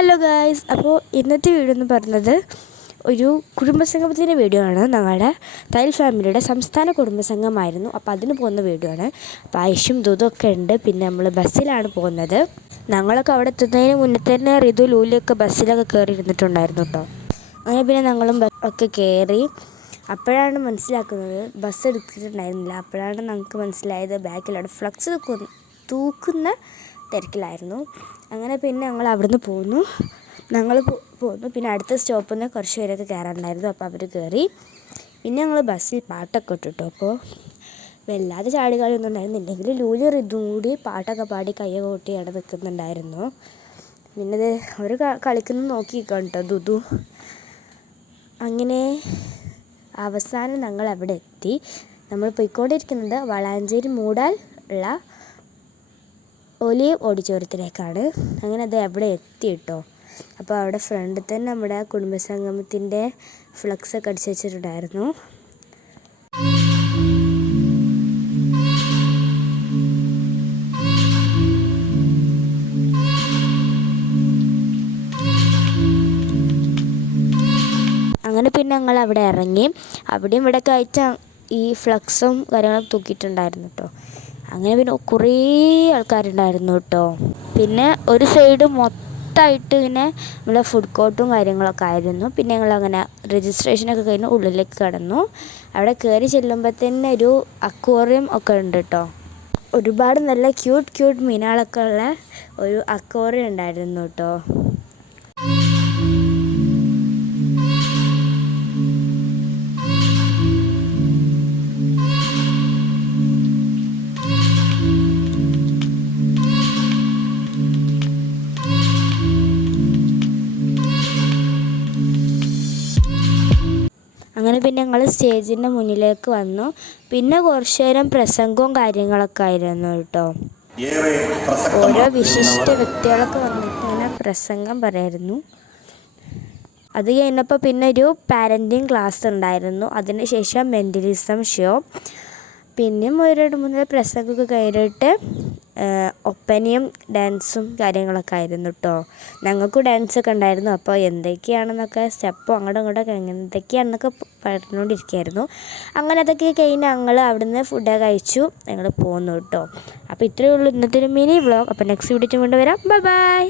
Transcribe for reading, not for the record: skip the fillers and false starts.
Hello guys, അപ്പോൾ ഇന്നത്തെ video എന്ന് പറയുന്നത് ഒരു കുടുംബസംഗമത്തിൻ്റെ വീഡിയോ ആണ്. ഞങ്ങളുടെ തയ്യൽ ഫാമിലിയുടെ സംസ്ഥാന കുടുംബസംഘമായിരുന്നു. അപ്പോൾ അതിന് പോകുന്ന വീഡിയോ ആണ്. അപ്പോൾ ഐഷും ദുദും ഒക്കെ ഉണ്ട്. പിന്നെ നമ്മൾ ബസ്സിലാണ് പോകുന്നത്. ഞങ്ങളൊക്കെ അവിടെ എത്തുന്നതിന് മുന്നേ തന്നെ റിതു ലൂലിയൊക്കെ ബസ്സിലൊക്കെ കയറി ഇരുന്നിട്ടുണ്ടായിരുന്നു കേട്ടോ. അങ്ങനെ പിന്നെ ഞങ്ങളും ഒക്കെ കയറി. അപ്പോഴാണ് മനസ്സിലാക്കുന്നത് ബസ് എടുത്തിട്ടുണ്ടായിരുന്നില്ല. അപ്പോഴാണ് ഞങ്ങൾക്ക് മനസ്സിലായത് ബാക്കിലവിടെ ഫ്ലക്സ് തൂക്കുന്ന തിരക്കിലായിരുന്നു. അങ്ങനെ പിന്നെ ഞങ്ങൾ അവിടുന്ന് പോന്നു. പിന്നെ അടുത്ത സ്റ്റോപ്പിൽ നിന്ന് കുറച്ച് പേരൊക്കെ കയറാനുണ്ടായിരുന്നു. അപ്പോൾ അവർ കയറി. പിന്നെ ഞങ്ങൾ ബസ്സിൽ പാട്ടൊക്കെ ഇട്ടിട്ടു. അപ്പോൾ വല്ലാതെ ചാടികളിയൊന്നും ഉണ്ടായിരുന്നില്ലെങ്കിൽ ലൂലി റിതും കൂടി പാട്ടൊക്കെ പാടി കയ്യൊക്കെ കൊട്ടി അവിടെ നിൽക്കുന്നുണ്ടായിരുന്നു. പിന്നെ അവർ കളിക്കുന്നത് നോക്കി നിൽക്കാം കേട്ടോ ദുദു. അങ്ങനെ അവസാനം ഞങ്ങൾ അവിടെ എത്തി. നമ്മൾ പോയിക്കൊണ്ടിരിക്കുന്നത് വളാഞ്ചേരി മൂടാൽ ഉള്ള ഒലിവ് ഓഡിറ്റോറിയത്തിലേക്കാണ്. അങ്ങനെ അത് എവിടെ എത്തി കേട്ടോ. അപ്പോൾ അവിടെ ഫ്രണ്ടിൽ തന്നെ നമ്മുടെ കുടുംബസംഗമത്തിൻ്റെ ഫ്ലക്സൊക്കെ അടിച്ച് വെച്ചിട്ടുണ്ടായിരുന്നു. അങ്ങനെ പിന്നെ ഞങ്ങൾ അവിടെ ഇറങ്ങി. അവിടെയും ഇവിടെയൊക്കെ അയച്ച ഈ ഫ്ലക്സും കാര്യങ്ങളൊക്കെ തൂക്കിയിട്ടുണ്ടായിരുന്നു കേട്ടോ. അങ്ങനെ പിന്നെ കുറേ ആൾക്കാരുണ്ടായിരുന്നു കേട്ടോ. പിന്നെ ഒരു സൈഡ് മൊത്തമായിട്ട് ഇങ്ങനെ നമ്മുടെ ഫുഡ് കോർട്ടും കാര്യങ്ങളൊക്കെ ആയിരുന്നു. പിന്നെ ഞങ്ങളങ്ങനെ രജിസ്ട്രേഷനൊക്കെ കഴിഞ്ഞ് ഉള്ളിലേക്ക് കടന്നു. അവിടെ കയറി ചെല്ലുമ്പോൾ തന്നെ ഒരു അക്വേറിയം ഒക്കെ ഉണ്ട് കേട്ടോ. ഒരുപാട് നല്ല ക്യൂട്ട് മീനുകളൊക്കെ ഉള്ള ഒരു അക്വേറിയം ഉണ്ടായിരുന്നു കേട്ടോ. അങ്ങനെ പിന്നെ ഞങ്ങൾ സ്റ്റേജിൻ്റെ മുന്നിലേക്ക് വന്നു. പിന്നെ കുറച്ച് നേരം പ്രസംഗവും കാര്യങ്ങളൊക്കെ ആയിരുന്നു കേട്ടോ. ഓരോ വിശിഷ്ട വ്യക്തികളൊക്കെ വന്നിട്ട് ഇങ്ങനെ പ്രസംഗം പറയായിരുന്നു. അത് കഴിഞ്ഞപ്പോൾ പിന്നെ ഒരു പാരൻറ്റിങ് ക്ലാസ് ഉണ്ടായിരുന്നു. അതിനുശേഷം മെൻ്റലിസം ഷോ. പിന്നെയും ഒരു 2-3 പ്രസംഗമൊക്കെ കഴിഞ്ഞിട്ട് ഒപ്പനയും ഡാൻസും കാര്യങ്ങളൊക്കെ ആയിരുന്നു കേട്ടോ. ഞങ്ങൾക്ക് ഡാൻസൊക്കെ ഉണ്ടായിരുന്നു. അപ്പോൾ എന്തൊക്കെയാണെന്നൊക്കെ സ്റ്റെപ്പും അങ്ങോട്ടും ഇങ്ങോട്ടൊക്കെ എന്തൊക്കെയാണെന്നൊക്കെ പറഞ്ഞുകൊണ്ടിരിക്കുകയായിരുന്നു. അങ്ങനെ അതൊക്കെ കഴിഞ്ഞ് ഞങ്ങൾ അവിടുന്ന് ഫുഡൊക്കെ കഴിച്ചു ഞങ്ങൾ പോന്നു കേട്ടോ. അപ്പോൾ ഇത്രയേ ഉള്ളൂ ഇന്നത്തെ ഒരു മിനി വ്ളോഗ്. അപ്പോൾ നെക്സ്റ്റ് വീഡിയോ കൊണ്ടുവരാം. ബൈ.